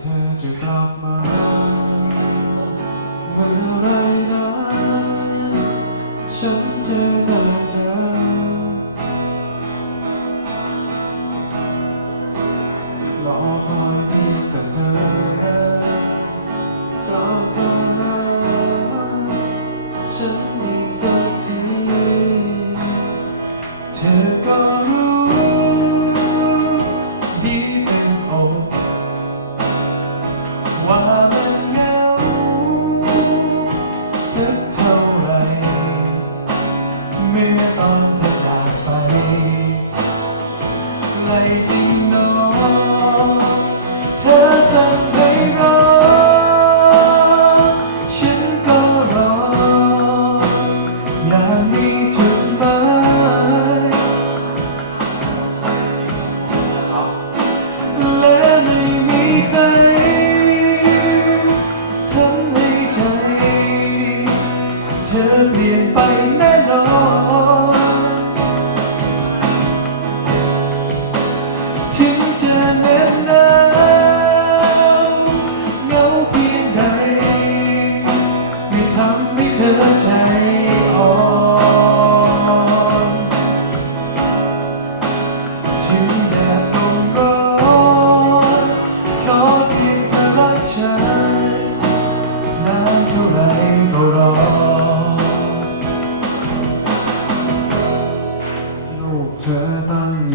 เธอจะกลับมา light.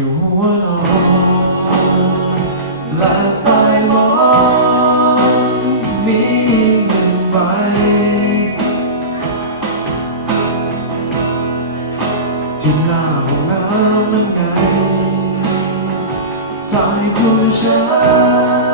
อยู่วันรอและตายมองมีหนึ่งไปที่หน้าห้องน้ำนั้ใจคุณฉัน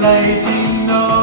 lighting up.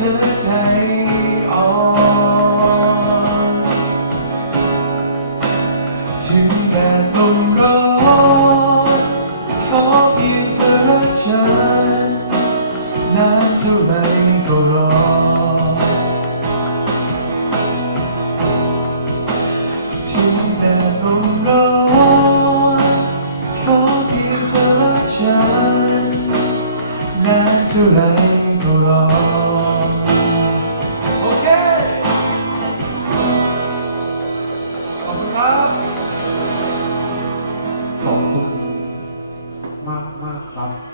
to take all. 啊。